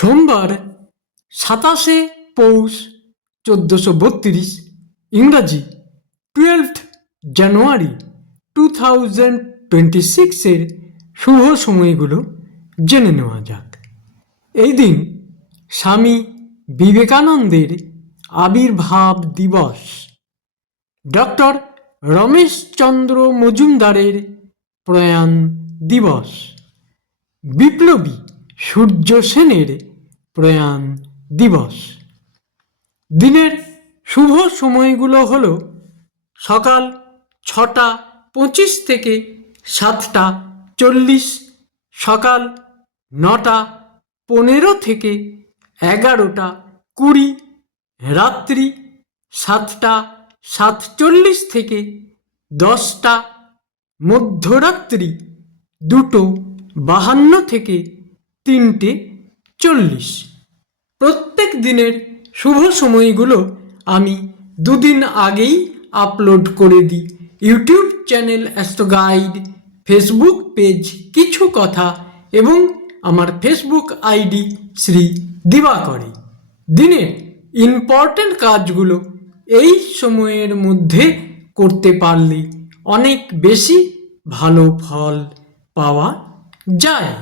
সোমবার 27শে পৌষ 1432, ইংরাজি 12th জানুয়ারি 2026 শুভ সময়গুলো জেনে নেওয়া যাক। এই দিন স্বামী বিবেকানন্দের আবির্ভাব দিবস, ডক্টর রমেশচন্দ্র মজুমদারের প্রয়াণ দিবস, বিপ্লবী সূর্য সেনের প্রয়াণ দিবস। দিনের শুভ সময়গুলো হলো সকাল 6:25 থেকে 7:40, সকাল 9:15 থেকে 11:20, রাত্রি 7:47 থেকে 10টা, মধ্যরাত্রি 2:52 থেকে 3:40। প্রত্যেক দিনের শুভ সময়গুলো আমি দুদিন আগেই আপলোড করে দিই YouTube channel astro guide, Facebook page কিছু কথা এবং আমার ফেসবুক আইডি শ্রী দিবাকরে। দিনের ইম্পর্টেন্ট কাজগুলো এই সময়ের মধ্যে করতে পারলে অনেক বেশি ভালো ফল পাওয়া যায়।